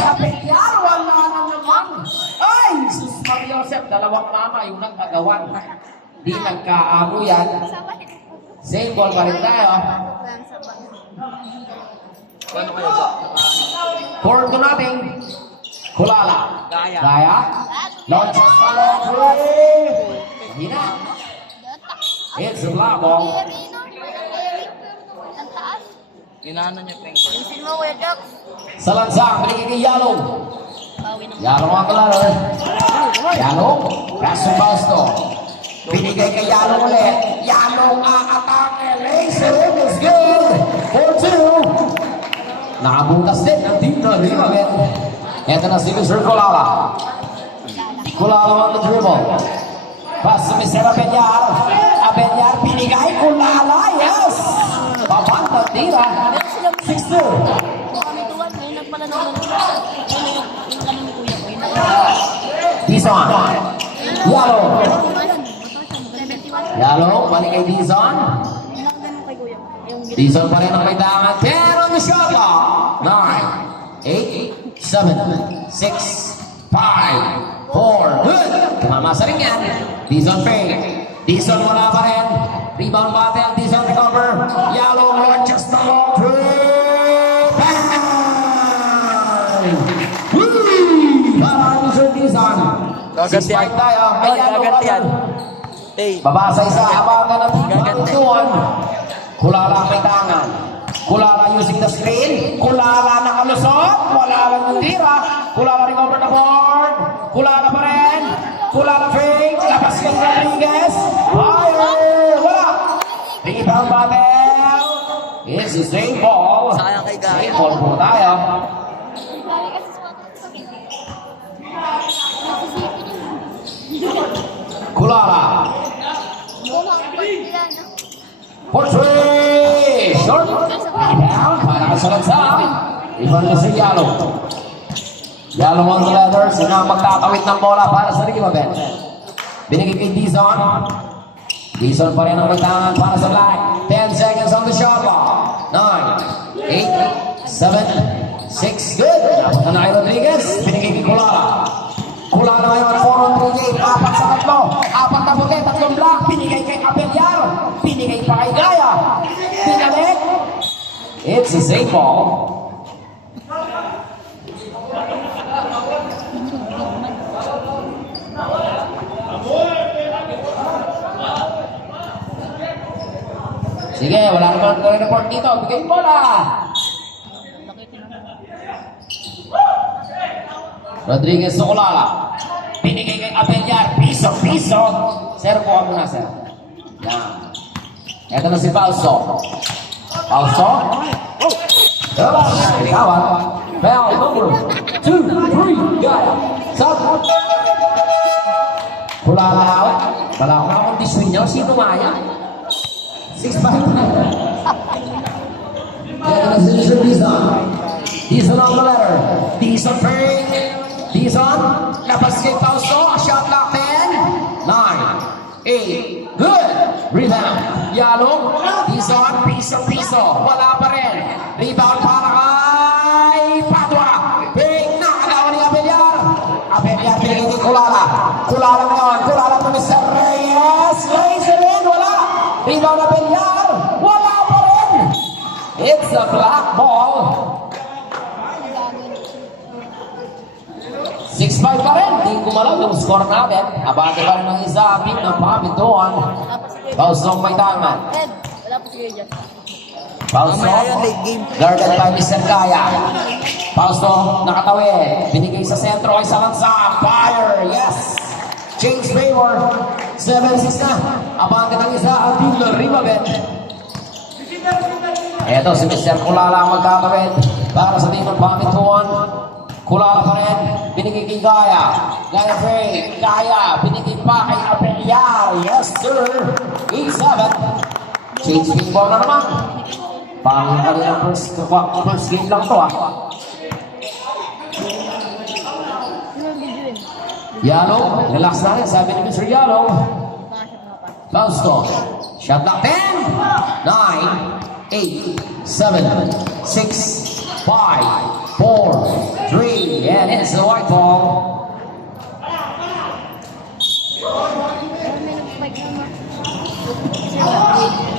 Apelyar, wala na naman. Ay, Jesus Maria Joseph, dalawang mama yung nagkagawan. Di nagkaamo yan. Same ball pa rin tayo. Forward natin. Kulala. Gaya. Launches pa lang. Hina. It's a black ball. Inaano niya, Frank. Sa lansang, binigay kay Yalong. Yalong ang kalaro. Yalong. Kaso Basto. Binigay kay Yalong ulit. Yalong ang atake. Laser is good. 4-2. Nakabutas din ang team na lima. Ito na si Mr. Kulala. Kulala on the dribble. Pass to Mr. Abenyar. Abenyar binigay. Kulala. Yes. Papantang tira. 6-2. Dizon. Yalo. Yalo. Balik kay Dizon. Dizon pa rin ang may tangan. 10 on the shot clock. 9, 8, 7, 6, 5, 4. Good. Tumama sa ring yan. Dizon fake. Dizon wala pa rin. Rebound battle. Dizon recover. Yalo. Launches the ball. Gagantihan. Gagantihan. Babasa isa, abangan natin pagkatuan. Kulala may tangan. Kulala using the screen. Kulala nakalusot. Wala lang yung tira. Kulala recover the board. Kulala pa rin. Kulala fake. Labas kang Rodriguez. Fire. Wala. Rebound battle. It's the same ball. Sayang kay Gaya. Same ball po tayo. Kulala. For three. Short. Rebound. Para sa lansang. Iban na si Yalo. Yalo on the leather. Sina magtatawid ng bola para sa Ricky Mabel. Binigay kay Dizon. Dizon pa rin ang magtangan para sa line. 10 seconds on the shot clock. 9, 8, 7, 6. Good. Napunta na kay Rodriguez. Binigay kay Kulala. Kulala ngayon, 4 on 3 game, 4 sa 3, 4 na puti, 3 block, binigay kay Apelyar, binigay pa kay Gaya, pinalik, it's a safe ball. Sige, wala naman report dito, bigay bola. Rodriguez sa Kulala. Binigay kay Apelyar. Piso. Sir, buka muna, sir. Yan. Ito na si Fausto. Fausto. Kawan. Bell number 2, 3. Gaya. Sub. Kulala out. Wala ko na kondisyon niya. Sino maya? 6-5. Ito na si Mr. Dizon. Dizon on the letter. Dizon fake. Dizon, labas kay Fausto, shot clock 10, 9, 8, good, rebound, Yalo, Dizon, piso, wala pa rin, rebound para kay Padua, big, nakagawa ni Apelyar, pinigay kay Kulala ngayon, Kulala to Mr. Reyes, laser in, wala, rebound Apelyar, wala pa rin, it's a black ball. 6-5 pa rin. Hindi gumalaw yung score natin. Abante pa rin ng isa. Pin ng pamituan. Fausto may tangan. Fausto. Guarded by Mr. Gaya. Fausto nakatawid. Binigay sa sentro ay sa lansa. Fire. Yes. Change favor. 7-6 na. Abante ng isa. Ang team ng Ribabet. Ito si Mr. Kulala ang magkakawid. Para sa team ng pamituan. Kulala pa rin, binigay kay Gaya. Gaya fake, Gaya, binigay pa kay Apelyar. Yes, sir. 8-7. Change game ball na naman. Pangin pa rin ang first game lang to, Yalo, relax na rin, sabi ni Mr. Yalo. Fausto, shot clock 10, 9, 8, 7, 6, 5, 4, 3, And it's the white ball.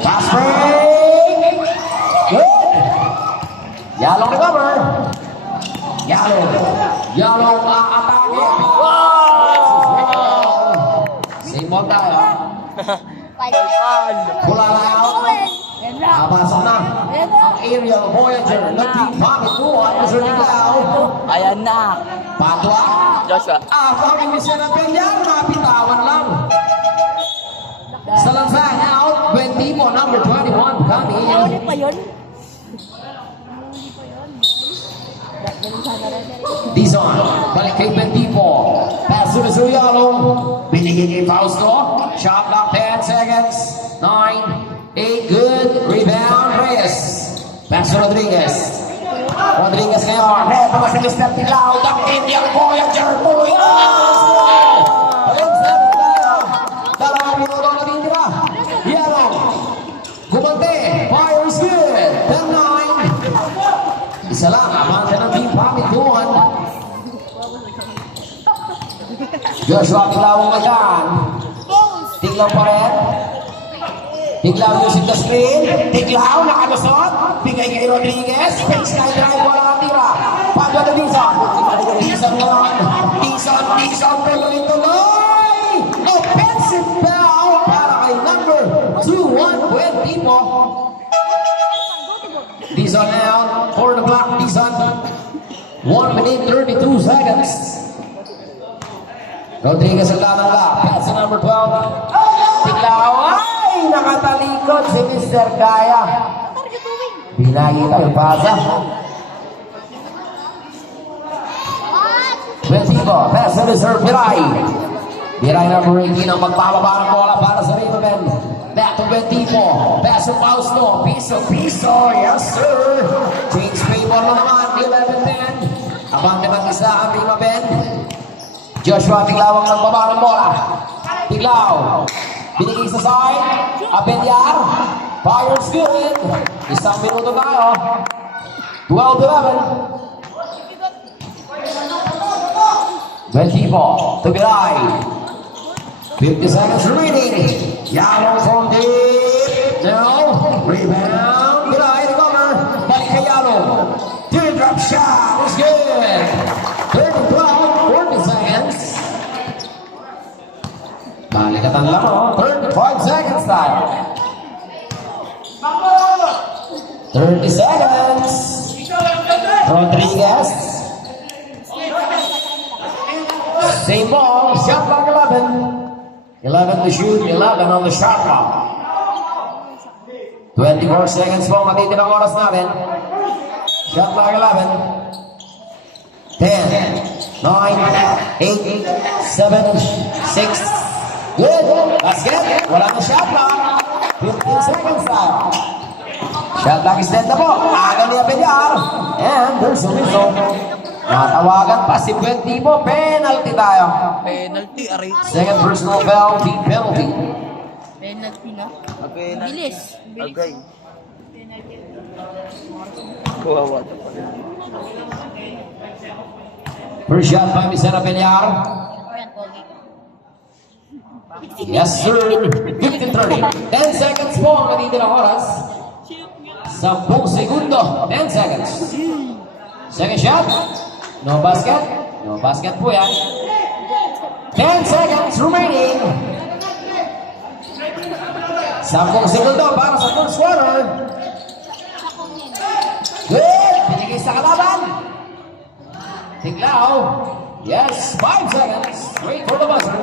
Pass break. Good. Yellow to cover. Yellow. Yellow atake. Same ball tayo. Pula na out. Napasok na. Ang aerial Voyager. Nagpipamit mo. Ano sa ligaw? Ayan na. Patwa. Joshua. Kami misa na pinyan. Mapitawan lang. Sa lansan, out. 20 po. Number 21. Kami. Huli pa yun? Dizon, balik kay Bentipo. Pass to the Suriano. Binigay kay Fausto. Shot clock 10 seconds. 9, 8, good. Rebound, Reyes. Pass to Rodriguez. Rodriguez ngayon. Reto ba si Mr. Tilaw? The Indian Voyager. Dalawang minuto na titira. Yellow. Gumante. Fire is good. 10-9. Isa lang, amante ng team pamit doon. Joshua Tiglawang magan. Tiglaw pa rin. Tiglaw using the screen. Tiglaw, nakalusot. Bigay kay Rodriguez. Face line drive, wala ang tira. Pagwa na Dizon. Dizon naman. Dizon, tuloy-tuloy. Offensive foul para kay number 2-1, Bentipo. Dizon now for the block. Dizon 1 minute 32 seconds. Rodriguez ang lalangga. Pass to number 12. Tiglaw. Ay! Nakatalikod si Mr. Kaya. Binayi na yung pasa. Bentipo. Pass to reserve. Biray. Biray number 18 ang magpapaba ng bola para sa Riverbend. Back to Bentipo. Pass to Fausto. Piso. Yes, sir. Change favor na naman. 11-10. Abante mag-isa ang Riverbend. Joshua Tiglawang nagbaba ng bola. Tiglaw. Binigay sa side. Abelyar. Fire's good. Isang minuto tayo. 12-11. Bentipo. To Biray. 50 seconds remaining. Yellow from deep. No. Rebound. Biray to cover. Balik kay Yellow. Teardrop shot. It's good. 30-12. 40 seconds. Balikatan lang o. 35 seconds tayo. 30 seconds. Rodriguez. Same ball. Shot clock 11. 11 to shoot, 11 on the shot clock. 24 seconds po matitirang oras natin. Shot clock 11. 10, 9, 8, 7, 6. Good. Basket. Wala na shot clock. 15 seconds tayo. Shot clock is dead na po. Aga ni Abelyar. And there's a whistle. Natawagan pa si Bentipo. Penalty tayo. Penalty, aray. Second personal foul, team penalty. Penalty na. Penalty. Bilis. Agay. Kawawa. First shot by Mr. Abelyar. Yan, Pogi. Yes, sir. 15-30. 10 seconds po ang natitirang oras. 10 segundo. 10 seconds. Second shot. No basket. No basket po yan. 10 seconds remaining. 10 segundo para sa first quarter. Good. Pinigay sa kalaban. Tiglaw. Yes, 5 seconds. Wait for the buzzer.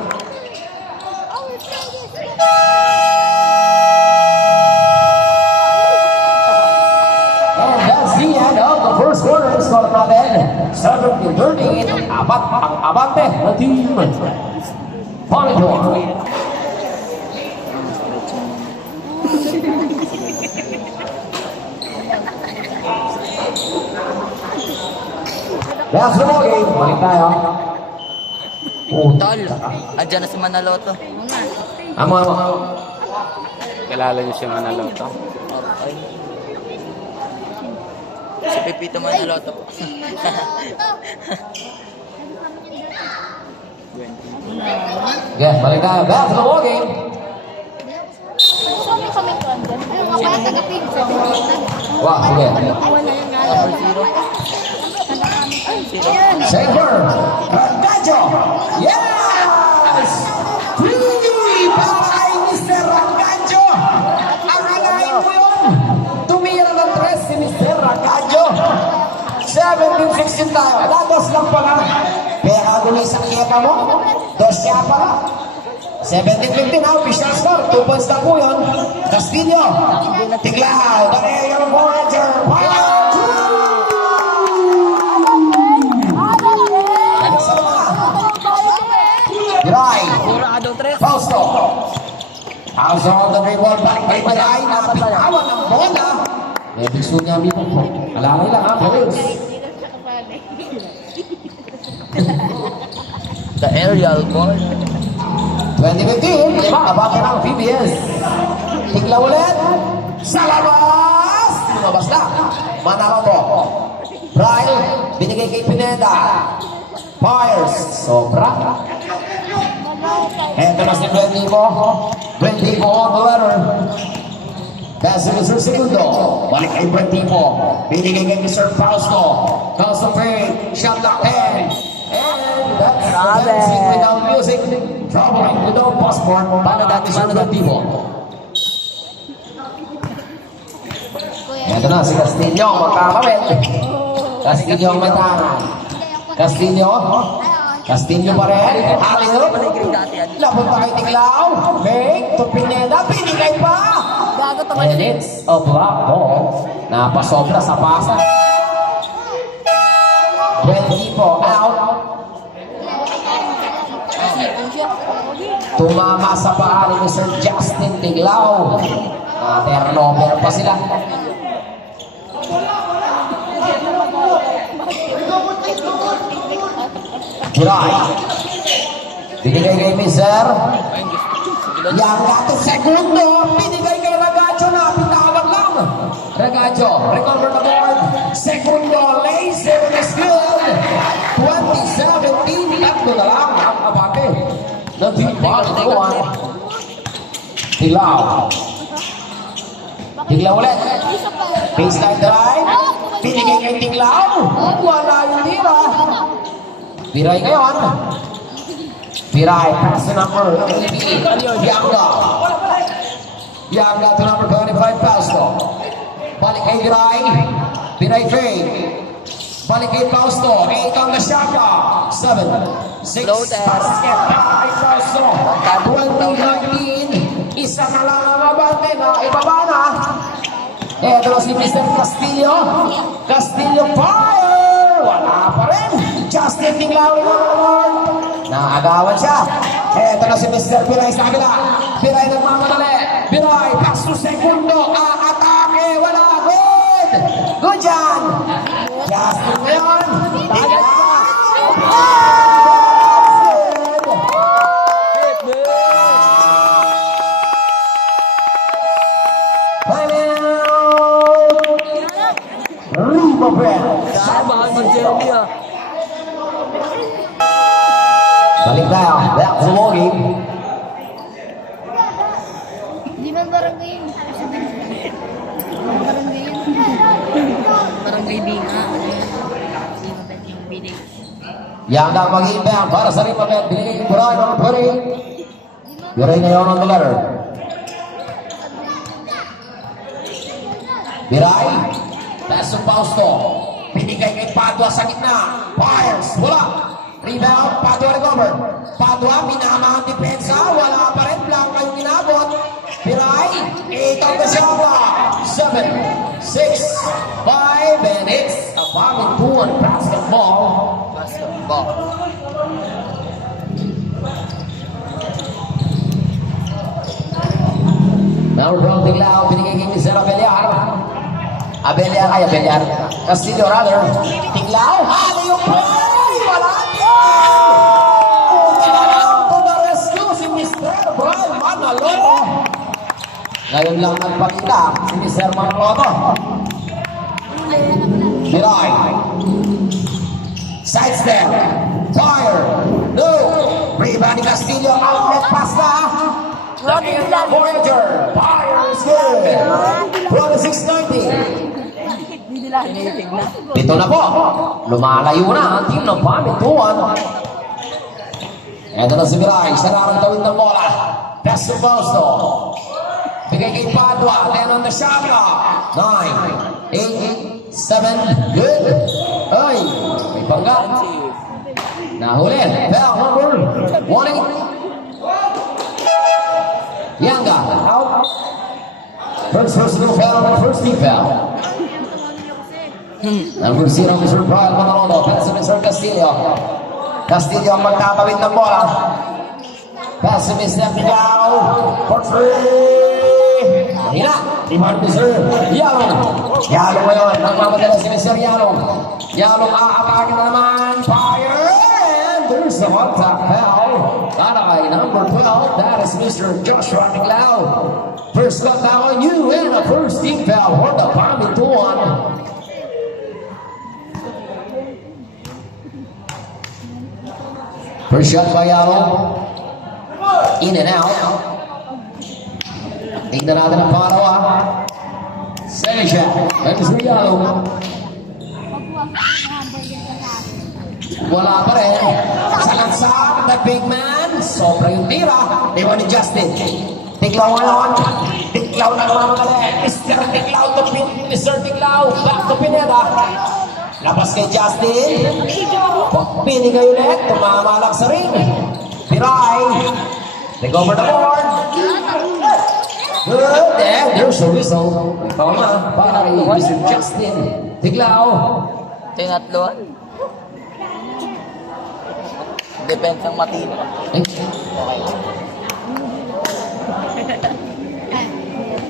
And that's the end of the first quarter. Score natin 17-13. Apat ang abante na team. Polydor. That's the ball game. Balik tayo. Tol, andyan na si Manaloto. Amo. Kilala niyo si Manaloto? Ay. Si Pepito Manaloto po. Sige, balik tayo. Back to the ball game. Gusto niyo kami ko andyan? Ayun, nga pala taga-pig. Wow, sige. Wala yung nga lang. Ayan. Safer. Rangajo. Yes! Free by Mr. Rangajo. Ang alain mo yun. Tumira ng 3 si Mr. Rangajo. 17-16 tayo. Lagos lang pala. Kaya kagulo isang kiyapa mo. 2 kaya pala. 17-15 na. Official score. 2 points na po yun. Castillo. Tiglao. The area of Voyager. Giray. Kurado, tres. Fausto. Fausto on the dribble. Balik kay Giray. Napitawan ng bola. May bigso niya po. Alalay lang ha. Police. The aerial ball. 2015. Abate ng PBS. Tigla ulit. Sa labas. Lumabas na. Manalo po. Brian. Binigay kay Pineda. Fires. Sobra. Ito na si Blandico. Blandico on the letter. Kasi Mr. Segundo. Balik kay Blandico. Binigay kay Mr. Fausto. Fausto Pay. Shot lock in. And that's the dancing without music. Troubling without passport. Paano dati Mr. Blandico? Ito na si Castillo. Magkakamit. Castillo ang matahan. Castillo. Castillo pa rin. Halino. Lapunta kay Tiglao. Fake to Pineda. Pinigay pa. Gago to And it's a black ball. Napasobra sa pasa. 20 po out. Tumama sa paa ni Mr. Justin Tiglao. Turnover pa sila. Giray. Binigay kay Mr. Yang gato segundo. Binigay kay Ragacho na pitawag lang. Ragacho, recover the board. Segundo, laser is good. 2017, tatlo na lang ang abate. Natimbang ikuan. Tilaw. Tiglaw ulit. Baseline drive. Binigay kay Tiglaw. Wala yung tira. Piray ngayon. Piray, pass to number 88. Yanga. Yanga to number 25, Fausto. Balik kay Piray. Piray fade. Balik kay Fausto. 8 on the shot clock. 7, 6, basket by Fausto. 2019. Isa na lang ang abante na ibaba na. Ito si Mr. Castillo. Castillo fire! Wala pa rin. Justin Tiglao rin ang award. Naagawan siya. Ito na si Mr. Piray sa kabila. Piray nagmamadali. Piray, pass to segundo. Atake. Wala. Good. Good dyan. Justin ngayon. Balik tayo. Back to the ball game. Di man barangay yun. Barangay yun. Barangay Binga. Di ba bet yung bilig? Yang ang mag-inbound para sa Ripabet. Binigay kay Buray ng Buray. Buray na yun on the letter. Buray. Pass to Fausto. Binigay kay Padua sa gitna. Fires. Wala. Rebound. Padua recover. Padua minama ang depensa. Wala pa rin. Blanca yung inabot. Buray. 8 on the shot clock. 7, 6, 5, and it's a bombing 2 on basketball. Basketball. Now from Tiglao, binigay kay Mr. Abeliar. Abeliar ay Abeliar. Castillo rather. Tiglao, halo yung play! Wala to the rescue si Mr. Brian Manalo. Ngayon lang nagpakita si Mr. Manalo. Miray. Sidestep. Fire. No. Rebound. Iba ni Castillo, outlet pass na. Voyager, fire is good. 26-19. Tinitig na. Ito na po. Lumalayo na ang team ng Pamintuan. Ito na si Miray. Siya na ang tawid ng bola. Pass to Fausto. Bigay kay Padua. 10 on the shot clock. 9, 8, 7. Good. Ay. May bangga. Nahuli. Bell number 1-8. Yanga. Out. First personal foul. First team foul. Number 0, Mr. Brian Manalono. Pass to Mr. Castillo. Castillo ang magtatawid ng bola. Pass to Mr. Pigao. For 3. Mahina. Rebound Mr. Yalong. Yalong ngayon. Nagmamadala si Mr. Yalong. Yalong aapagin na naman. Fire. And there's the one-top foul. Para kay number 12. That is Mr. Joshua Tiglao. First cut foul on you. And a first team foul for the Pamintuan. First shot by Yalo. In and out. Tingnan natin ang pangalawa. Second shot. By Mr. Yalo. Wala pa rin. Sa lansak, the big man. Sobra yung tira. Iwan ni Justin. Tiklaw ngayon. Tiklaw na naman ulit. Mr. Tiklaw to Mr. Tiklaw. Back to Pineda. Labas kay Justin. Pinigay ulit. Tumama lang sa ring. Piray. Take over the board. Good. And there's a whistle. Tama. Para kay Mr. Justin Tiglao. Tinatloan. Depends ang matino.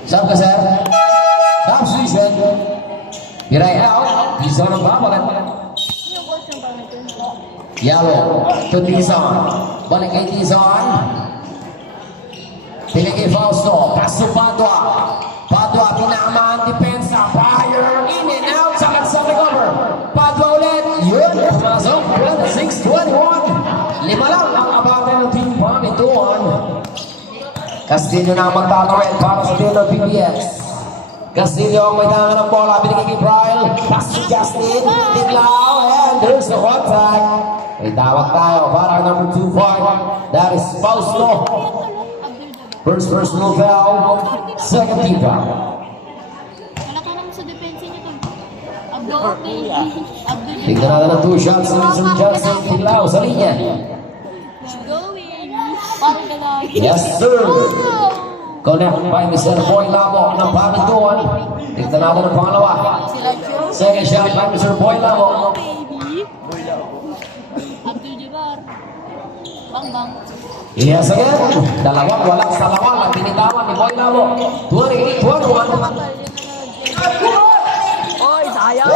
Saan ka, sir? Substitution. Piray out. Tizon ang babalik. Yellow to Tizon. Balik kay Tizon. Pili kay Fausto. Pass to Padua. Padua pinama ang depensa. Fire in and out. Sakit sa recover. Padua ulit. Yun. Pumasok. 26-21. 5 lang ang abate ng team Pamintuan. Castillo na ang magtatawid para sa team ng PBX. Castillo ang may tangan ng bola. Binigay kay Brian. Pass to Justin. Tiglao. And there's the contact. May tawag tayo para number 2-5. That is Fausto. First personal foul. Second team foul. Wala ka naman sa depensa niya to. Abdul. Tignan natin ang 2 shots ng Mr. Justin Tiglao sa linya. Going. Parang gano'n. Yes, sir. Connect by Mr. Boy Lamo ng Pamintuan. Tignan natin ang pangalawa. Second shot by Mr. Boy Lamo. Baby. Abdul Jabbar. Bang. Yes, again. Dalawang walang salawan ang tinitawan ni Boy Lamo. 28-21. Oy, sayang!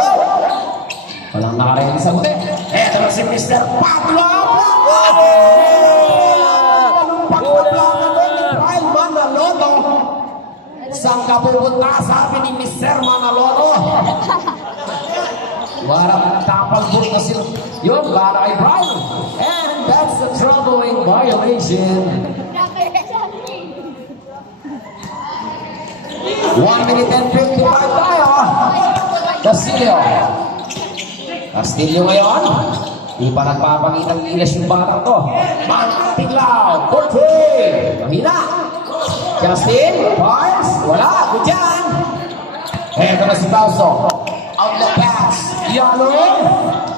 Walang nakarating sa muli. Eto na si Mr. Padua. Pagpaplakan doon ni Brian Manaloto. Saan ka pupunta? Sabi ni Mr. Manaloto. Warang tapang bull na sila. Yun, para kay Brian. And that's the troubling violation. 1 minute and 55 tayo. Castillo. Castillo ngayon. Di pa nagpapakitang ilas yung batang to. Mantiglaw. For 3. Mahina. Justin. Pars. Wala. Good dyan. Eto na si Fausto. Outlet pass. Yalo.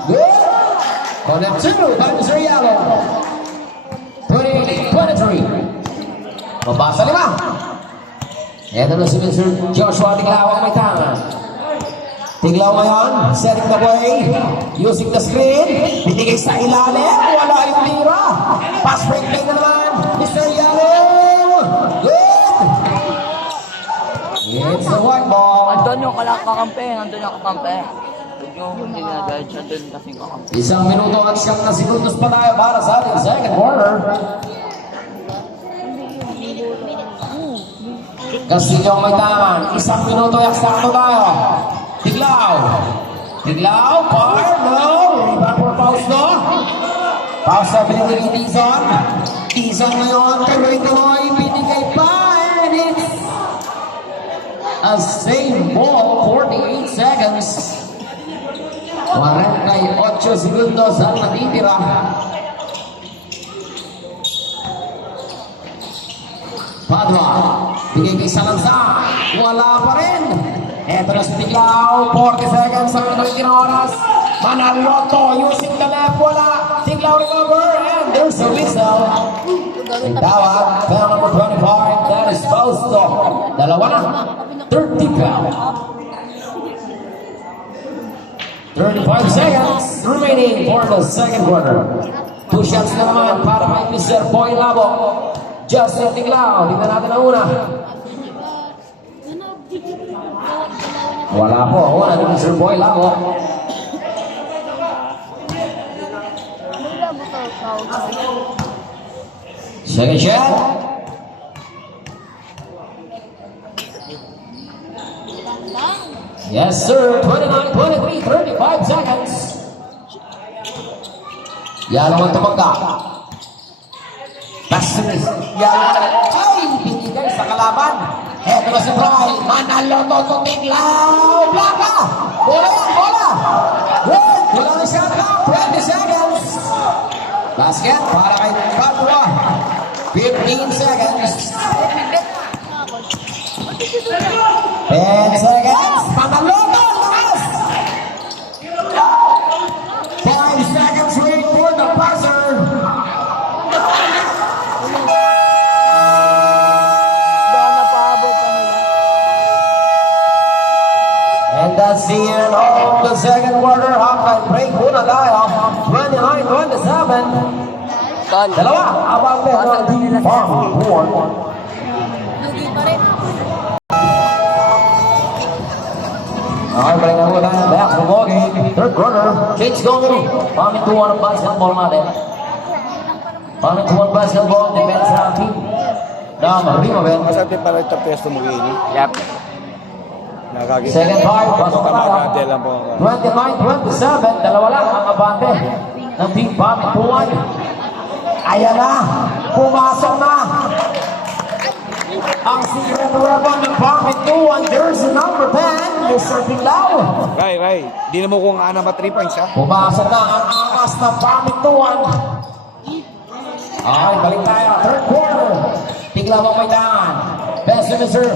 Good. Connect 2 by Mr. Yalo. 28-23. Mabasa 5. Eto na si Mr. Joshua Tiglao ang may tama. Tiglao ngayon, setting the way, using the screen, binigay sa ilalim, wala yung tira. Pass break play na naman, Mr. Yalo. Good! It's the white ball. Andun yung kakampi. Andun yung kakampi. Huwag yung hindi na dahil siya dun kasing kakampi. 1 minuto at 9 na segundos pa tayo para sa ating second quarter. Castillo ang may taman. 1 minuto at sakto tayo. Tiglao. Tiglao, par, no. Rebound for Fausto. Pausa binigay ni Tizon. Tizon ngayon, tuloy-tuloy, binigay pa. And it's a same ball, 48 seconds. 48 segundos ang natitira. Padua, bigay kay Salazar. Wala pa rin. Eto na si Tiglao, 40 seconds ang natitira oras. Manaloto using the left, wala. Tiglao recover, and there's a whistle. Ang tawag, foul number 25, that is Fausto. Dalawa na, 30 foul. 35 seconds remaining for the second quarter. 2 shots na naman para kay Mr. Boy Labo. Justin Tiglao, tingnan natin ang una. Wala po, wala ni Mr. Boy Labo. Second shot. Yes, sir. 29, 23, 35 seconds. Yan naman tumangga. Passes. Yan. Ay, binigay sa kalaban. Heto na si Bray. Manaloto to Tiglao. Blaka. Bola yan, bola. Good. Wala na shot clock. 20 seconds. Basket para kay Padua. 15 seconds. 10 seconds. Pangaloto. Lakas. 5 seconds wait for the passer. And that's the end of the second quarter. Halftime break muna tayo. 29-27. Tol. Dalawa. Abang ng Farm Board. Lugi pa rin. Okay, balik na muna tayo. Basketball game. Third quarter. Change going. Pamintuan ang basketball natin. Pamintuan basketball. Depends sa team. Lima, Ben. Masabi para ito pesto mo gini. Yep. Nakakita. Second five. Pasok na tayo. lang po. 29-27. Dalawa lang ang abante ng team Pamintuan. Ayan na. Pumasok na. Ang secret weapon ng Pamintuan. Jersey number 10. Mr. Tiglao. Ray. Di na mo kung ana ba 3 points ha? Pumasok na ang angas ng Pamintuan. Okay, balik tayo. Third quarter. Tiglao ang may daan. Best finisher.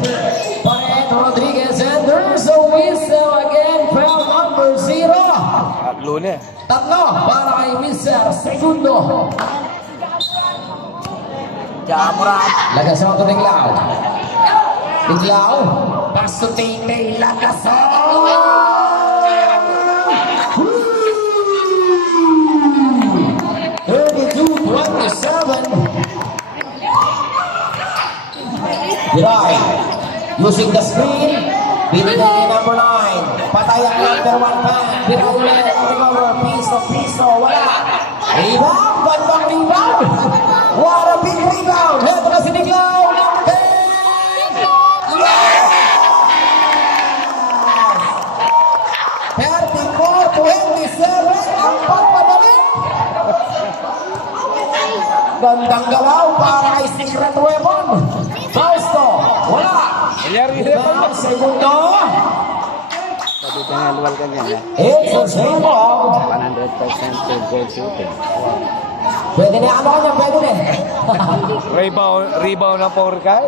Pareto Rodriguez. And there's a whistle again. Foul number 0. Tatlo na. Tatlo para kay Mr. Segundo. Jamuran. Lagas mo ito Tiglao. Tiglao. Pass to Tay. Lagas. 32-27. Giray. Using the screen. Binigay ni number 9. Patay ang number 1 fan. Biray ulit. Recover. Piso. Wala. Rebound. Gandang rebound. What a big rebound. Heto na si Tiglao. Number 10. Yes! 34-27. Ang pagpabalik. Gandang galaw para kay secret weapon. Fausto. Wala. Rebound. Segundo. Sabi ko nga luwal ka niya. It's a same ball. 100% field goal shooting. Pwede na ano kanya, pwede na. Rebound na po kay.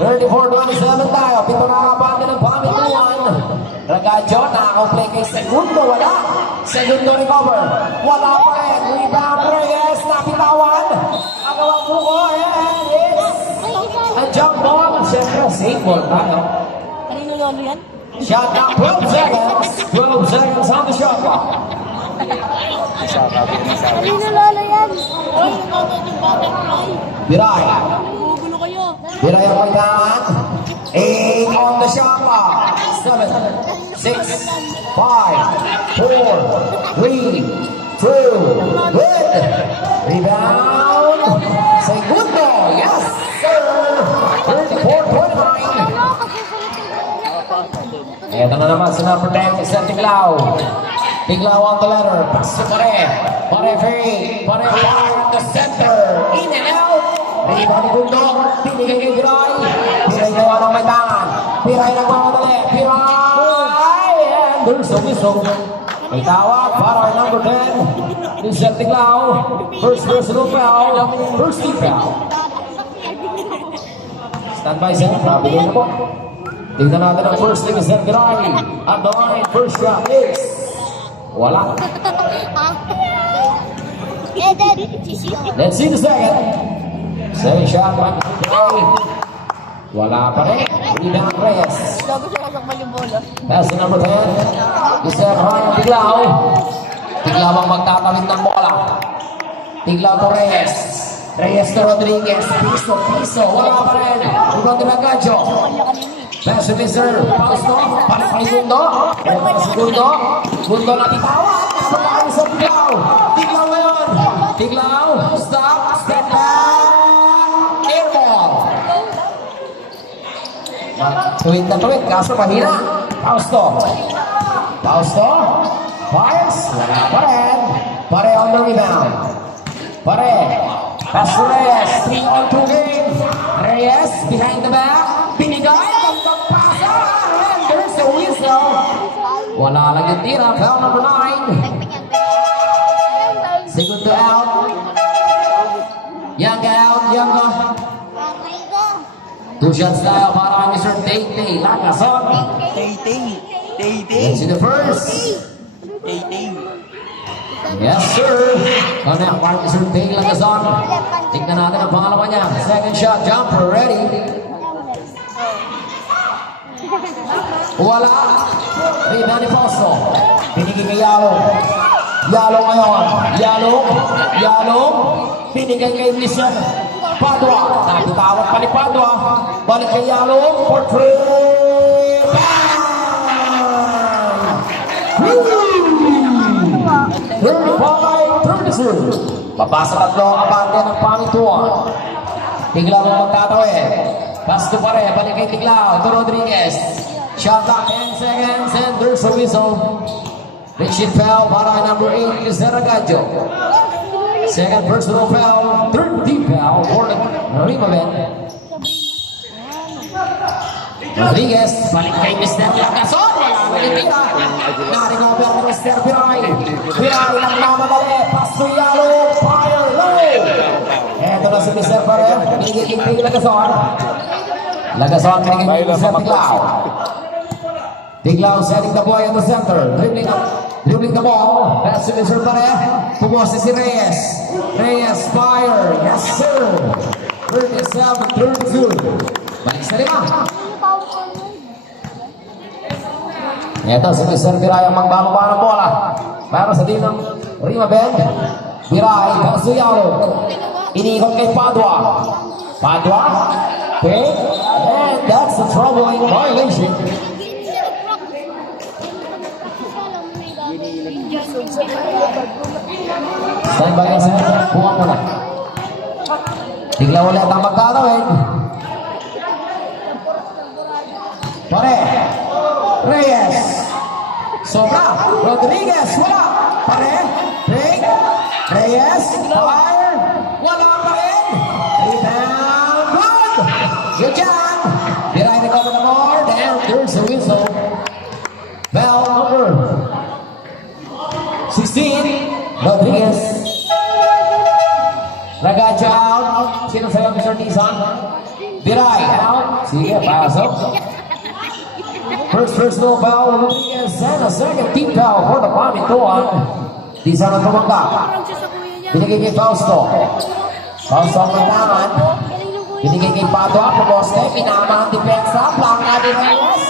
34-27 tayo. Pito na kapante ng Pamintuan. Ragaccio, nakakomplay kay Segundo. Wala. Segundo recover. Wala pa rin. Rebound Reyes. Napitawan. Agawang buko. And it's a jump ball. Siyempre, safe ball tayo. Kanino lolo yan? Shot clock, 12 seconds. 12 seconds on the shot clock. Kanino lolo yan? Ay, Biray. gugulo kayo. Biray ang kailangan. 8 on the shot clock. 7, 6, 5, 4, 3, 2, good. Rebound. Segundo. Yes, sir. 34-29. Ito na naman si number 10, Mr. Tiglao. Tiglao on the letter. Pass to Pare. Pare fake. Rebound ni Gundo. Binigay kay Piray. Piray gawa ng may tangan. Piray nagmamadali. Piray! And there's a whistle. May tawag para kay number 10. Lizelle Tiglao. First personal foul. First team foul. Standby sir. Nabigay na po. Tingnan natin ang first thing is Zed Piray. At the line, first shot is wala. Let's see the second. Second shot by Piray. Wala pa rin. Rebound Reyes. Bago siya kasakmal yung bola. Pass to number 10. Lizelle Ryan Tiglao. Tiglao ang magtatawid ng bola. Tiglao to Reyes. Reyes to Rodriguez. Piso. Wala pa rin. Rebound to Nagajo. Pass to Mr. Fausto. Para kay Gundo. Para si Gundo. Gundo na titawag. Napagkaan sa Tiglao. Tiglao ngayon. Tiglao. Stop. Step back. Air ball. Tuwid na tuwid. Kaso mahina. Fausto. Fires. Wala pa rin. Pare on the rebound. Pare. Pass to Reyes. 3-on-2 game. Reyes behind the back. Binigay. Pagpasa. And there's a whistle. Wala lang yung tira. Foul number 9. Segundo out. Young out. Two shots tayo para kay Mr. Tay Lagason. Let's see the first. Yes, sir. Connect para Mr. Tay Lagason. Tignan natin ang pangalawa niya. Second shot, jumper, ready. Wala. Rebound ni Fausto. Binigay kay Yalo. Yalo ngayon. Yalo. Binigay kay Lizelle. Padua. Nakitawag pa ni Padua. Balik kay Yalo. For three. Bang! 35-32. Papasa tatlo ang abante ng pangituan. Tiglao ang magtatawid. Pass to pare. Balik kay Tiglao. To Rodriguez. Shot clock 10 seconds and there's a whistle. Richard foul para number 8 is Zeragajo. Second personal foul. Third team foul for the Rimaben. Rodriguez. Balik kay Mr. Lagason. Wala nalitira. Naring-over ni Mr. Piray. Piray lang namadali. Pass to Yalo. Fire low. Eto na si Mr. Piray. Binigay kay Lagason. Lagason binigay kay Mr. Tiglao. Tiglao setting the boy in the center. Dribbling the ball. Pass to Mr. Piray. Pumose si Reyes. Reyes fire. Yes sir. 37-32. Balik sa lima. Ito si Mr. Piray ang magbababa ng bola para sa team ng Rimaben. Piray, Karsuyalo. Iniikot kay Padua. Okay. And that's a troubling violation. Stand by guys. Buka mo na. Tigla ulit ang magtatawid. Pare. Reyes. Sobra. Rodriguez. Wala. Pare. Break. Reyes. Fire. Wala pa rin. Rebound. Good. Good job. Behind the cover the board. And there's a whistle. Foul number 16. Rodriguez. Ragajo out. Sino sa'yo, Mr. Tizon? Piray out. Sige, pasok. First personal foul, Rodriguez, and a second team foul for the Pamituan. Tizon ang tumangka. Binigay kay Fausto. Fausto ang matangan. Binigay kay Padua. Pumoste. Pinama ang depensa. Plaka ni Reyes.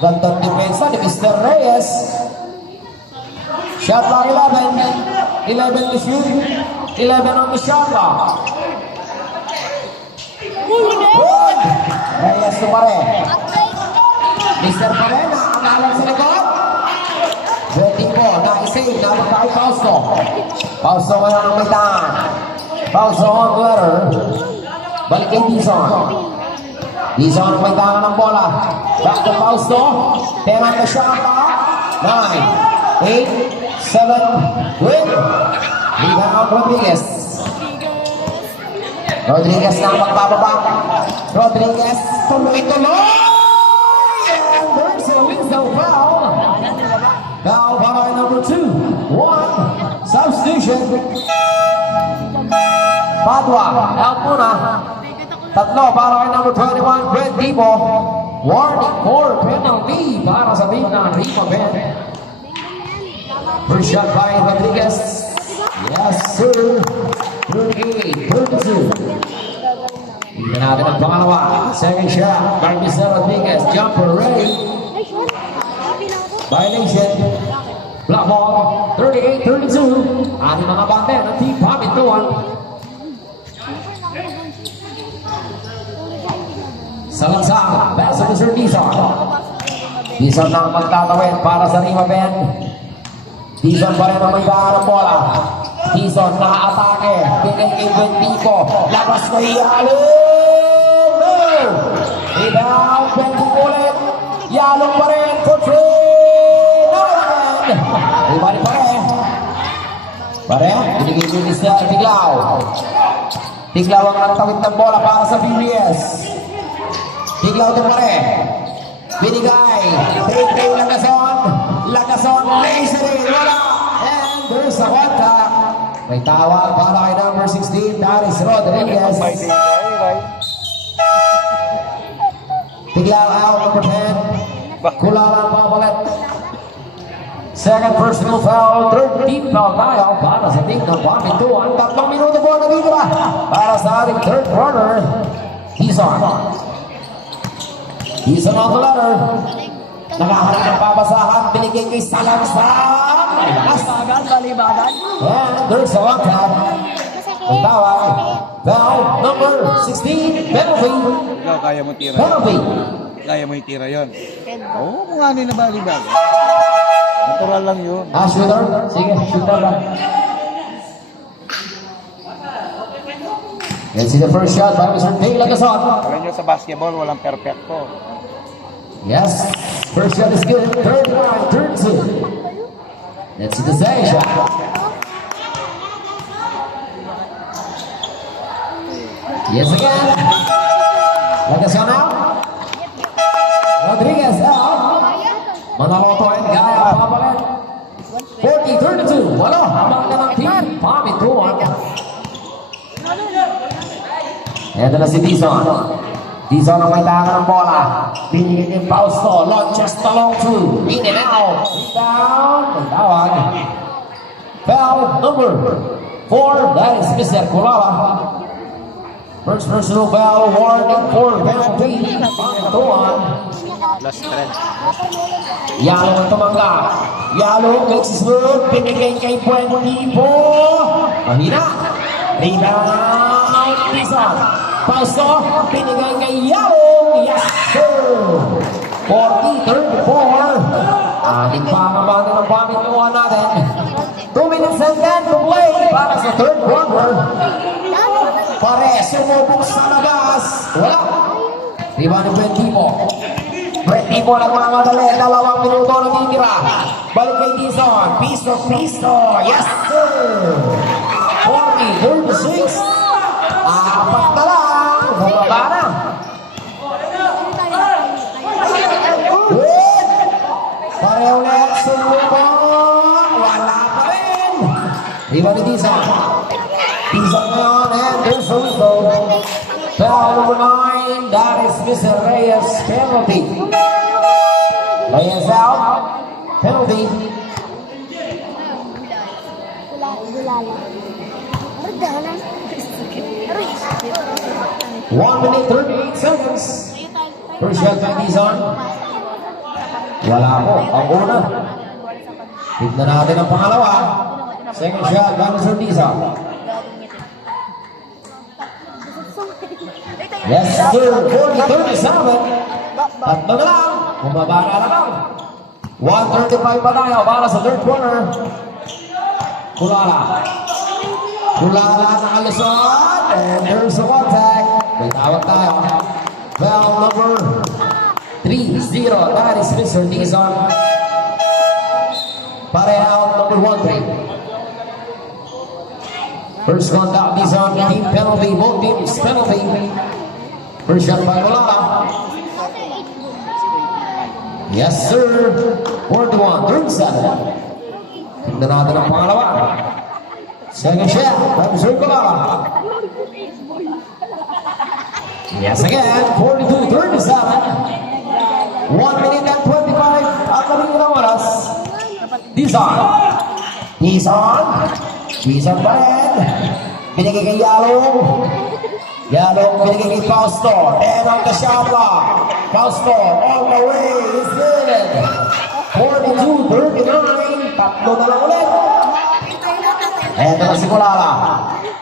Gandang depensa ni Mr. Reyes. Shot clock 11. 11 to shoot. 11 on the shot clock. Good! Reyes tumare. Mr. Parena, ang alam sa likod. Betting po, na-save, napunta kay Fausto. Fausto ngayon ang may daan. Fausto on letter. Balik kay Dizon. Dizon ang may daan ng bola. Back to Fausto. 10 on the shot clock. 9, 8, 7, win. Rebound Rodriguez. Rodriguez na magbababa. Rodriguez, tuloy-tuloy! And there's a whistle foul. Foul by number 2. 1. Substitution. Padua, out muna. Tatlo para kay number 21, Brent Dibo. Warning for penalty para sa team ng Rico Ben. First shot by Rodriguez. Yes, sir. 38, 32. Tignan natin ang pangalawa. Second shot, Marcelo Rodriguez. Jumper ready. Violation. Black ball. 38-32. Ating mga bante ng team Pamintuan. Salansang. Pass of Mr. Dizon. Dizon na magtatawid para sa Rima Ben. Dizon pa rin ang may bahan ng bola. Dizon na-atake. Bigay kay Bendico. Labas na Yalong. No! Rebound. Bendico ulit. Yalong pa rin. For three. No naman. Rebound pa rin. Pare, binigay ko ni Sir Tiglaw. Tiglaw ang nagtawid ng bola para sa BBS. Tiglaw din pa rin. Binigay. Take kay Lagason. Lagason. Laser in. Wala. And there's a one tap. May tawag para kay number 16. That is Rodriguez. Tiglaw out. Number 10. Kularan papalit. Second personal foul. Third team foul tayo para sa team ng Pamintuan. 3 minuto po na dito ba? Para sa ating third quarter. Dizon. Dizon on the ladder. Nakaharap ng pabasahan. Binigay kay Salansang. Lakas. Balibagan. And there's a one tap. Ang tawag. Foul number 16. Penalty. Ikaw, kaya mo tira. Penalty. Kaya mo itira yun. Oo, kung ano yung nabalibag. Natural lang yun. Shooter. Sige, shooter lang. Let's see the first shot by Mr. Dave Lagason. Alam nyo sa basketball, walang perfecto. Yes, first shot is good. Third one, third two. Let's see the second shot. Yes again. Lagason out. Rodriguez out. Manalotoin, Gaya, papalit. 40-32. Wala. Habang na ng team. Pamintuan. Ito na si Dizon. Dizon ang may taka ng bola. Binigay ni Fausto. Launches the long two. In and out. Down. Ang tawag. Foul number 4. That is Mr. Kulala. First personal foul. Warning for penalty. Pamintuan. Last thread. Yalo ang tumanggap. Yalo makes his move. Binigay kay Buendipo. Mahina. Rebound. Dizon. Fausto. Binigay kay Yalo. Yes, sir. 40-34. Ating pangabahan ng Pamintuan natin. 2 minutes and 10 to play para sa third quarter. Pare, sumubok sa labas. Wala. Rebound ni Buendipo. Buendipo nagmamadali. 2 minuto na titira. Balik kay Dizon. Piso. Yes, sir. 40-36. Apat na lang. Bumaba na. Good. Pare ulit. Sumubok. Wala pa rin. Rebound ni Dizon. Dizon ngayon. And there's a whistle. Foul number 9, that is Mr. Reyes, penalty. Reyes out, penalty. One minute, 38 seconds. First shot by Dizon. Wala po, ang una. Tignan natin ang pangalawa. Second shot by Mr. Dizon. Yes, sir. 40-37. Tatlo na lang. Bumaba na lang. 1:35 pa tayo para sa third quarter. Kulala. Kulala nakalusot. And there's a one tag. May tawag tayo. Foul number 3-0. That is Mr. Dizon. Pare out number 1-3. First contact is on team penalty. Both teams penalty. First shot by Colada. Yes, sir. 41, 37. Tignan natin ang pangalawa. Second shot by Sir Colada. Yes, again. 42, 37. 1 minute and 25 at labing ng oras. Dizon. Dizon pa rin. Binigay kay Yalong. Yalong binigay kay Fausto. And on the shot block. Fausto all the way. Is good. 42-39. Tatlo na lang ulit. Eto na si Kulala.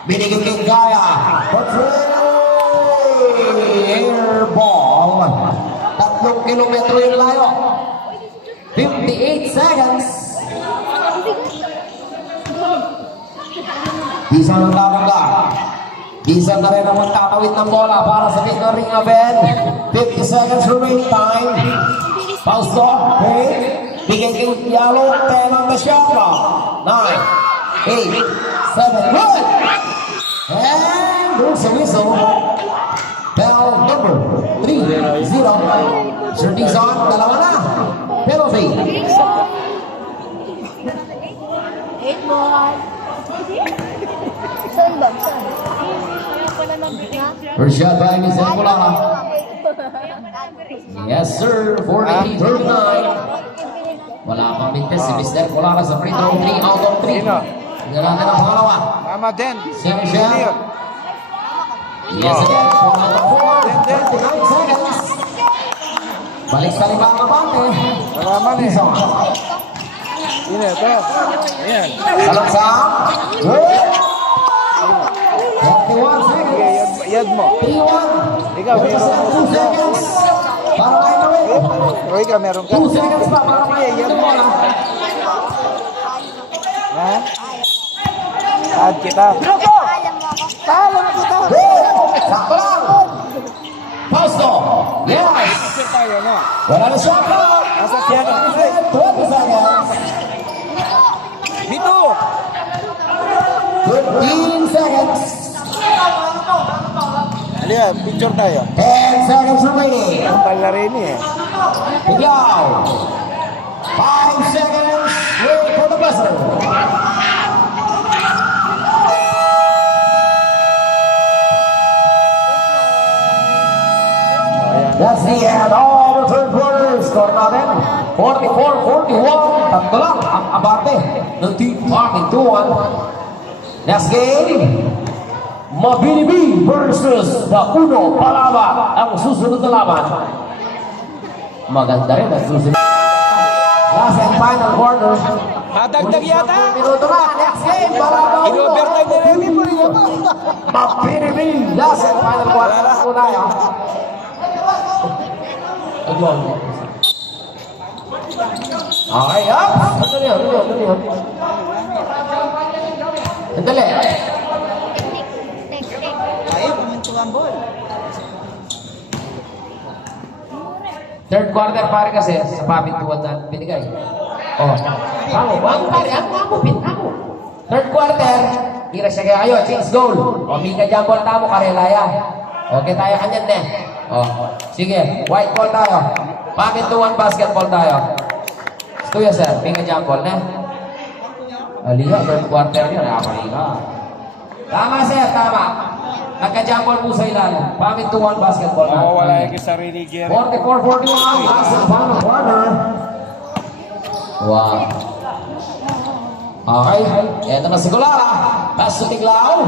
Binigay kay Gaya. Air ball. 3 kilometro yung layo. 58 seconds. Dizon ang tabangga. Dizon na rin ang magtatawid ng bola para sa gitna ring of bed. 50 seconds remaining time. Fausto. Bigay kay Yalo. 10 on the shot clock. 9, 8, 7, good! And there's a whistle. Bell number 3-0. Sir Dizon, dalawa na. Penalty. 8 ball. Saan ba? Saan? First shot by Miss Colada. Yes, sir. 48-39. Wala pang mintes si Mr. Colada sa free throw. 3 out of 3. Tingnan natin ang pangalawa. Tama din. Second shot. Yes, again. 4 out of 4. 39 seconds. Balik sa lima ang abante. Salamat eh. Dizon. Yun eh, ito. Ayan. Salangsang. Good. 31 seconds. Yad mo. 3-1. Ikaw, meron. 2 seconds. Para kayo na rin. O ikaw, meron ka. 2 seconds pa para kayo. Yan mo na. Ha? Add kita. Talam kita. Sakto lang. Fausto. Yes. Kasi tayo, no? Wala na shot clock. Nasa siya na. 20 seconds. Dito. 15 seconds. Halika, picture tayo. 10 seconds remaining. Ang balarin eh. Biglaw. 5 seconds. Wait for the buzzer. That's the end of the third quarter. Score natin. 44-41. Tatlo lang ang abate ng Team Pamintuan. Next game, Mabinibi versus the Uno Palava ang susunod na laban. Maganda rin ang susunod. Last and final quarter. Madagdag yata. Minuto na. Next game, Palava Uno. In-overtime na rin mo rin. Mabinibi. Last and final quarter. Ako na yan. Okay, up. Sandali yan. Sandali. Ayaw, pumunto ang ball. Third quarter pare kasi sa pabintuan na binigay. Oh. Ako pare, ako pinako. Third quarter, ira siya kayo, change goal. O Mika Jambol tamo karelaya. Okay tayo kanyan ne. Oh. Sige, white ball tayo. Pabintuan basketball tayo. Kuya sir, Mika Jambol na. Aliya, third quarter niya, nakapaliga. Tama sir, tama. Nagka-jambol po sa ilalim. Pabintuan basketball na. Wala yung sarili gear. 44-41, last and final quarter. Wow. Okay, eto na si Kulara. Pass to Tiglaw.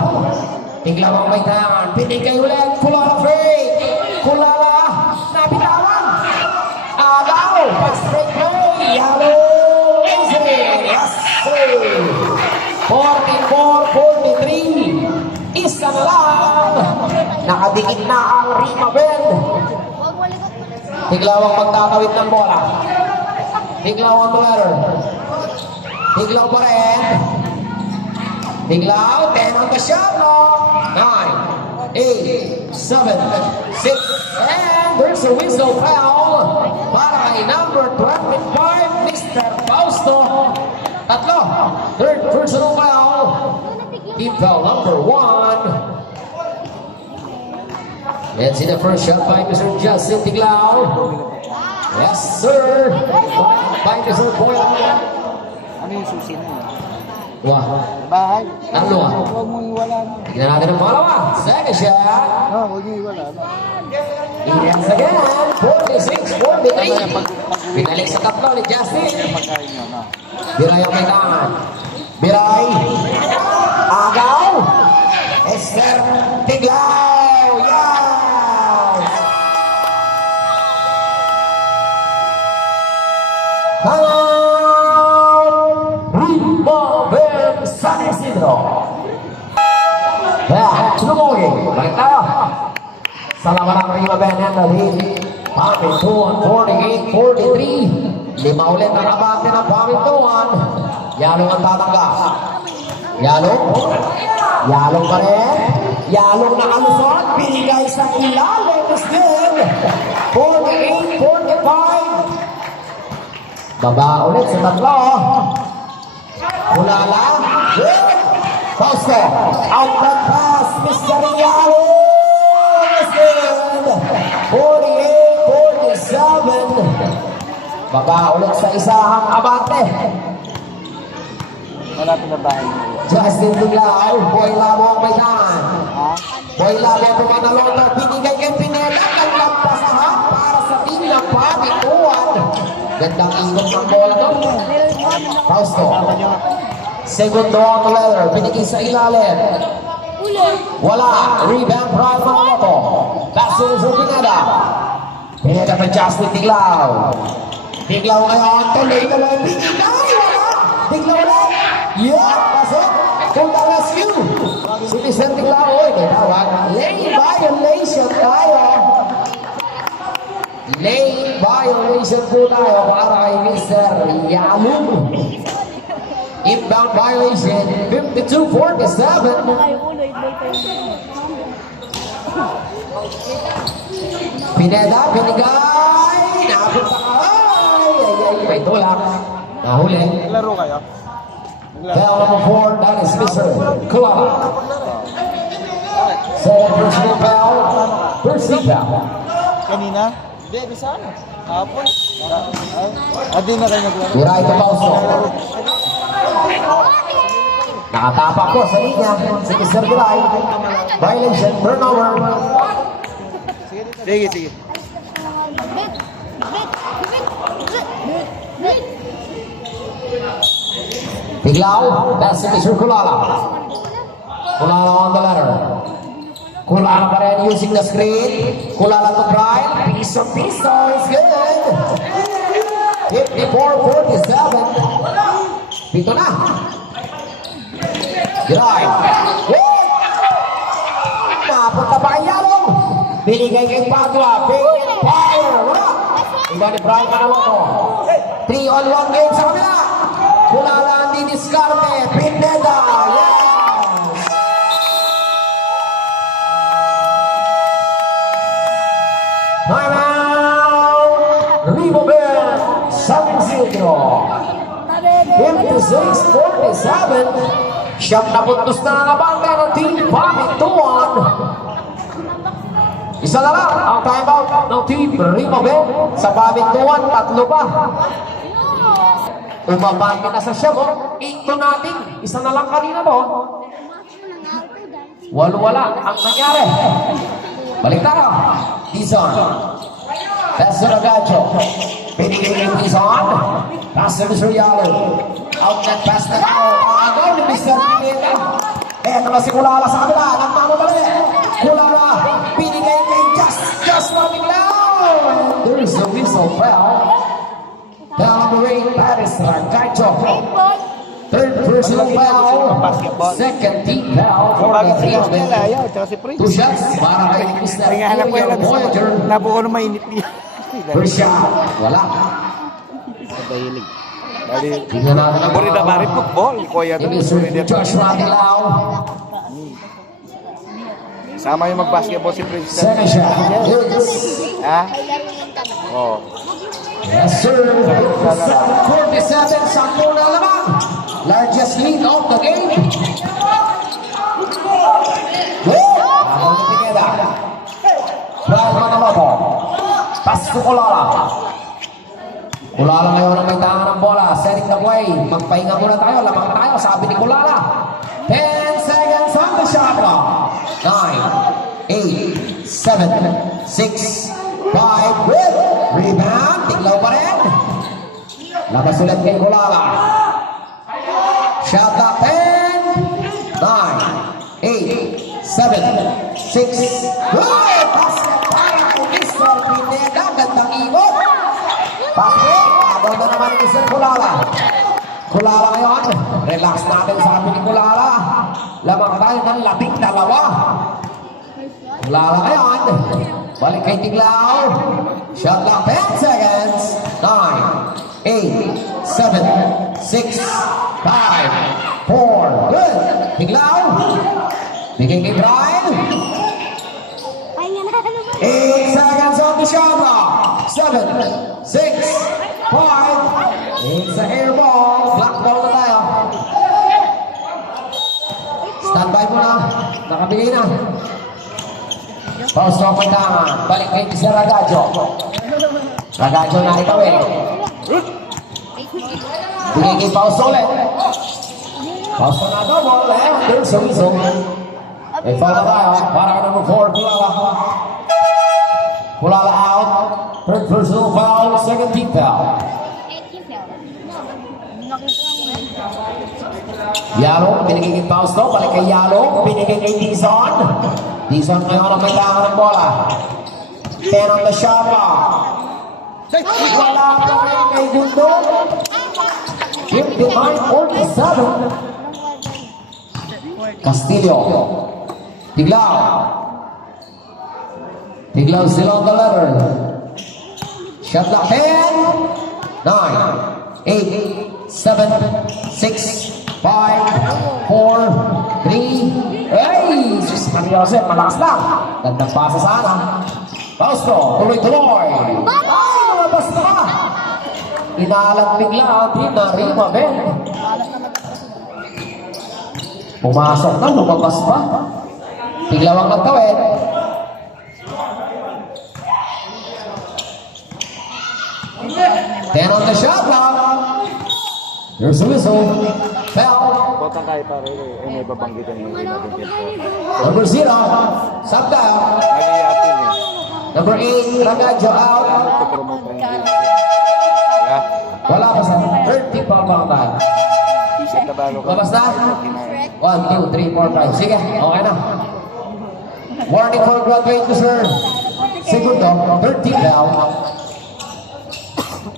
Tiglaw ang may tangan. Pinigay ulit. Kulara fake. Kulara. Napitawan. Agaw. Pass straight play. Yalo. Easy. Yes, sir. 44-43. Isa na lang. Nakadikit na ang Rima Ben. Tiglaw ang magtatawid ng bola. Tiglaw ang dweller. Tiglaw pa rin. Tiglaw, 10 on the shot clock. 9, 8, 7, 6, and there's a whistle foul para kay number 25, Mr. Fausto. Tatlo. Third personal foul. Team foul number 1. Let's see the first shot by Mr. Justin Tiglao. Yes, sir. By Mr. Boyle. Ano yung susi na yun? Wah. Bahay. Ano? Huwag mong iwala. Tignan natin ang pangalawa. Second shot. Huwag mong iwala. Yes again. 46-43. Pinalik sa tatlo ni Justin. Pagkain nyo, no? Biray ang kailangan. Biray. Agaw. Esther Tiglao. Yes! Ritmo Ben San Isidro. Yeah, sumugin. Balik tayo. Sa laban ng Ritmo Ben and the lead. Pamintuan 48-43. 5 ulit ang abante ng Pamintuan. Yalong ang tatanggap. Yalong. Yalong pa rin. Yalong nakalusot. Binigay sa ilalim. Still. 48-45. Baba ulit sa tatlo. Kulala. Fausto. Outlet pass. Mr. Yalong. Still. 48-47. Baba ulit sa isahang abante. Wala pa na bahay. Justin Tiglao, Boy Labo ang may daan. Ha? Boy Labo pumanalong binigay kay Pineda, kanyang pasahan para sa team ng Pamintuan. Gandang ikot ng bola doon. Fausto. Segundo on the leather, binigay sa ilalim. Wala, rebound drive ng Moto. Passes sa Pineda. Pineda pa Justin Tiglao. Tiglao ngayon, tuloy-tuloy, binigay, wala. Tiglao ulit. Yeah, that's it. Kung the rescue. Si Mr. Tiglao, may tawag. Lane violation tayo. Lane violation po tayo para kay Mr. Yalong. Inbound violation, 52-47. Pineda, binigay. Napunta ka. Ay, may tulak. Nahuli. Naglaro kayo? Foul number 4, that is Mr. Kulala. Second personal foul, first team foul. Kanina? Hindi, di saan? Hapon? Di na kayo naglaro. Biray ka Fausto. Nakatapak po sa linya si Mr. Biray. Violation, turnover. Sige, sige. Tiglao, that's Mr. Kulala. Kulala on the ladder. Kulala pa rin using the screen. Kulala to Brian. Piso is good. 54-47. Pito na. Drive. Mapunta pa kay Yalong. Binigay kay Padua. Big fire. Wala. Iba ni Brian Manaloto. 3-on-1 game sa kabila. Kulala ang didiskarte. Pineda. Yes! Timeout! Ritmo Ben San Isidro. 56-47. Siyam na puntos na ang abante ng Team Pamintuan. Isa na lang ang timeout ng Team Ritmo Ben sa Pamintuan. 3 pa. Umabante na sa siya mo. 8 natin. Isa na lang kanina mo. 8 wala ang nangyari. Balik tayo. Dizon. Peso na Gacho. Pinigay kay Dizon. Pass to Mr. Yalo. Outlet pass na ako. Agaw ni Mr. Pineda. Eto na si Kulala sa kabila. Nagmamabali. Kulala. Pinigay kay Just Maminglao. There's a whistle foul. Foul number 8, Paris Gacho. Third personal foul. Second team foul for the Ritmo Ben. Two shots para kay Mr. William Voyager. Nabuo na mainit niya. First shot, wala. Kahilig. Tingnan natin ang Buri na bari football. Kuya ni doon. Mr. Joshua Tiglao. Sama yung mag-basketball si Prince. Second shot, hits. Ha? Oh. Yes, sir. 7-47, sakto na naman. Largest lead of the game. to Kulala. Kulala ngayon ang may tangan ng bola. Setting the play. Magpahinga muna tayo. Lamang tayo. Sabi ni Kulala. 10 seconds on the shot clock. 9, 8, 7, 6, 5, with rebound. Tiglaw pa rin. Labas ulit kay Kulala. Shot clock 10, 9, 8, 7, 6, good! Basket para kay Mr. Pineda. Gandang ikot. Basket. Agad na naman ni Mr. Kulala. Kulala ngayon. Relax natin sabi ni Kulala. Lamang tayo ng 12. Kulala ngayon. Balik kay Tiglaw. Shot clock 10 seconds. 9, 8, 7, 6, 5, 4. Good. Tiglaw. Bigay kay Brian. 8 seconds on the shot clock. 7, 6, 5. It's a air ball. Black ball na tayo. Standby muna. Nakabigay na. Pausto ang tama. Balik kay si Ragaggio. Ragaggio na ikaw eh. Bigay kay Pausto ulit. Pausto na double eh. There's a whistle. Eh, foul na tayo. Para ka number 4, Kulala. Kulala out. Third personal foul. Second team foul. Yalo, binigay kay Pausto. Balik kay Yalo. Binigay kay Dizon. Dizon ngayon ang may tangan ng bola. 10 on the shot clock. Wala pa rin kay Gundo. 59-47. Castillo. Tiglaw. Tiglaw still on the ladder. Shot clock 10, 9, 8, 7, 6, 5, 4, 3. Ay! Sus, Mariose, malakas lang. Gandang pasa sana. Fausto, tuloy-tuloy. Ay, lumabas na ka. Inalat bigla ang Rima Ben. Pumasok na, lumabas pa. Tiglaw ang nagtawid. Ten on the shot clock. There's a whistle. Foul. Botang tayo pare. May babanggitan yung Number 0. Sabta. Nag-i-apin eh. Number 8. Ragaggio out. Promote na yun. Yeah. Wala pa sa 30 pa pangtan. Sa Tabago ka. Labas na. 1, 2, 3, 4, 5. Sige, okay na. Warning for graduate to sir. Segundo, 13 now.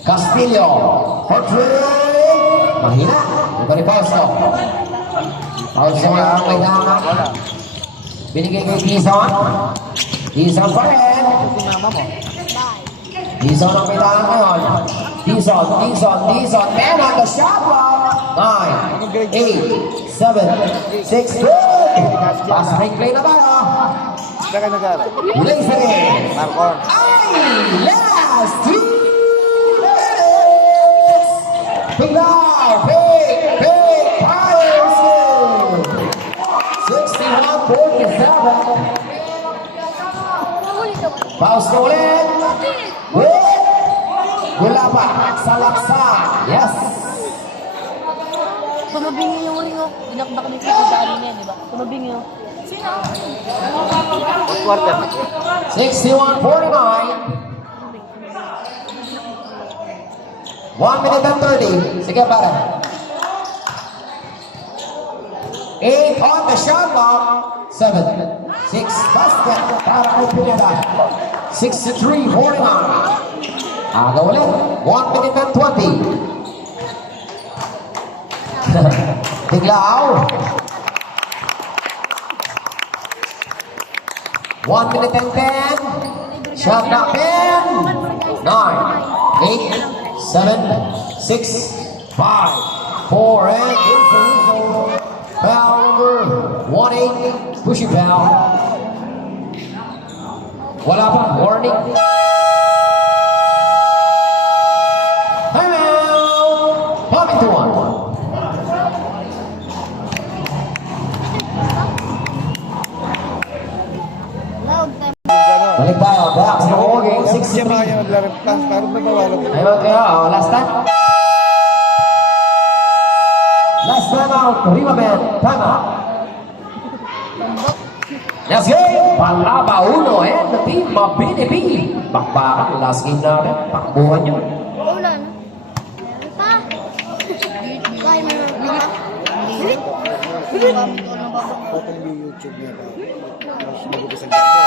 Castillo. For 3. Mahina. Ito ni Fausto. Fausto nga ang may dama. Binigay kay Dizon. Dizon pa rin. Dizon ang may dama ngayon. Dizon. 10 on the shot clock. 9, 8, 7, 6, good! Pass break play na tayo. Saan ka nag-aaral? Laser. Marcon. Ay! Last 2 minutes! Tiglaw! Fake! Fires! 61-47. Fausto ulit. Wait! Wala pa. Salaksa. Yes! Tumabingi yung ring, oh. Dinakdak ni Tito Dali na yan, di ba? Tumabingi, oh. Sino? Quarter. 61-49. 1 minute and 30. Sige, para. 8 on the shot clock. 7, 6, basket. Para kay Pineda. 63-49. Aga ulit. 1 minute and 20. Tiglaw. 1 minute and 10. Shot clock 10. 9, 8, 7, 6, 5, 4, and foul number 1-8. Pushing foul. Wala pa. Warning. Timeout. Popping to 1. Balik tayo. Back to the ball game. Dapat siya 63. makanya maglaro. Parang nabawalan ko. Ayun kayo, last time. Last time out, Rimaben, tama. Last game, Palaba 1 and the team of BNP. Bakbakan, last game natin, takbuhan nyo. Wala na. Meron pa. Ay, meron pa. Bilit. Bilit. Patay yung YouTube niya ba? Mas magugas ang gabo.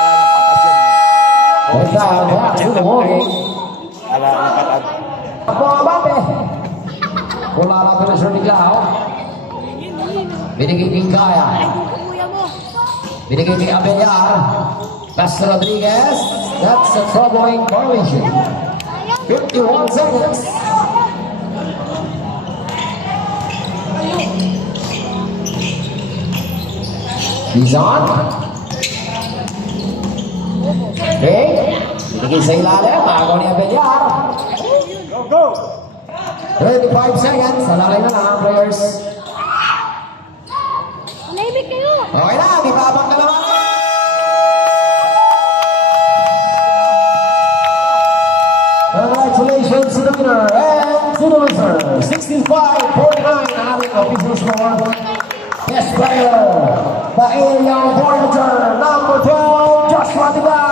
Ala ng patad yan. There's back to the warning. Ala ng patad. Ako ang abate. Kula lang ito na Sir Niglao. Binigay kay Kaya. Kuya mo. Binigay kay Abellar. Pastor Rodriguez. That's a troubling formation. 51 seconds. He's on. Okay. Binigay sa ilalim. Agaw ni Abellar. Go, go! 35 seconds. Alalay na lang ang players. Naibig kayo. Okay na. Ibabak na naman. Congratulations to the winner and to the loser. 65-49 ang ating official score. Best player, the Alien Voyager, number 12, Joshua Diba.